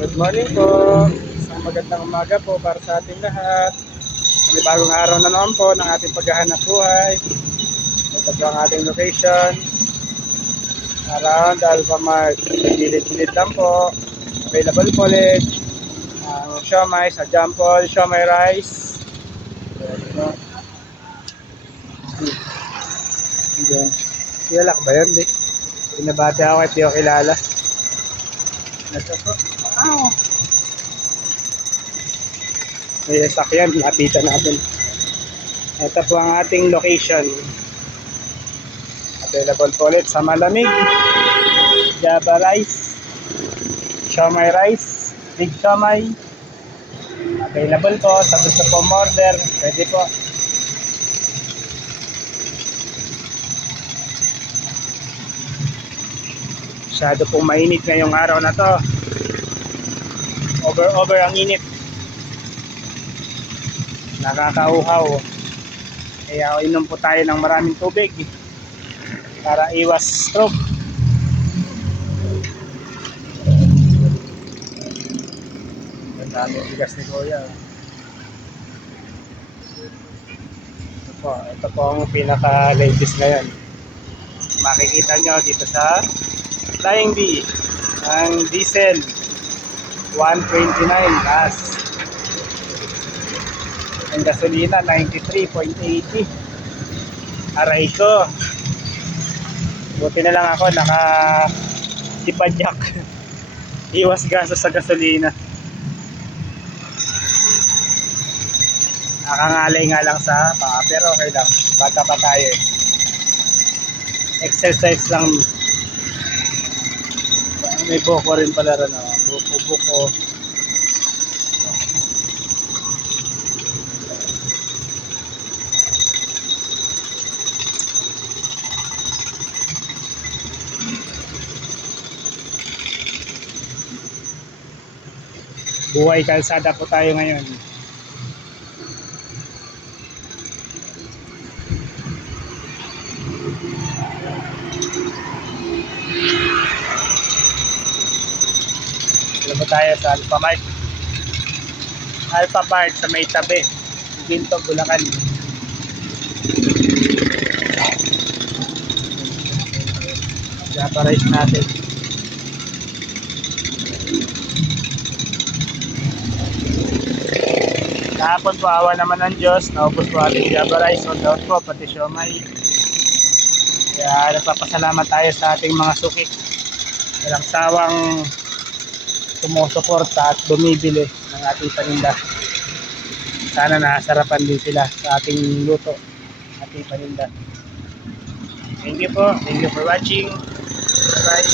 Good morning po. Isang magandang umaga po para sa ating lahat. May bagong araw na naman po ng ating paghahanap buhay. Ito po ang ating location. Around Alpha Mart. Gilid-gilid lang po. Available po ulit. Ang siomay sa Jampol, siomay rice. Kilala ko ba yun? Pinabati ako at di ko kilala. Ito po. Wow! May sakyan, lapitan natin. Ito po ang ating location. Available po ulit sa malamig. Java rice. Siomay rice. Big siomay. Available po. Sa gusto po order, pwede po. Masyado pong mainit ngayong araw na to. Over ang init. Nakakauhaw. Kaya inom po tayo ng maraming tubig para iwas stroke. Ang daming bigas ni Kuya. Ito po ang pinaka-latest ngayon. Makikita nyo dito sa Flying Bee ang diesel 129 gas. Ang gasolina 93.80. Aray ko. Buti na lang ako naka-tipadyak. Iwas gaso sa gasolina. Nakangalay nga lang sa paa, pero okay lang. Bata pa tayo eh. Exercise lang. May buko rin pala rin. Buko. Buhay kalsada po tayo ngayon. Dito po tayo sa Alpha Mart. Alpha Mart sa may tabi. Ginto, Bulacan. Java rice natin. Kahapon po, awa naman ng Diyos, naubos po ating Java rice, sold out po, pati siomay. Kaya nagpapasalamat tayo sa ating mga suki. Walang sawang sumusuporta at bumibili ng ating paninda. Sana nasarapan din sila sa ating luto, ating paninda. Thank you po, thank you for watching. Bye bye.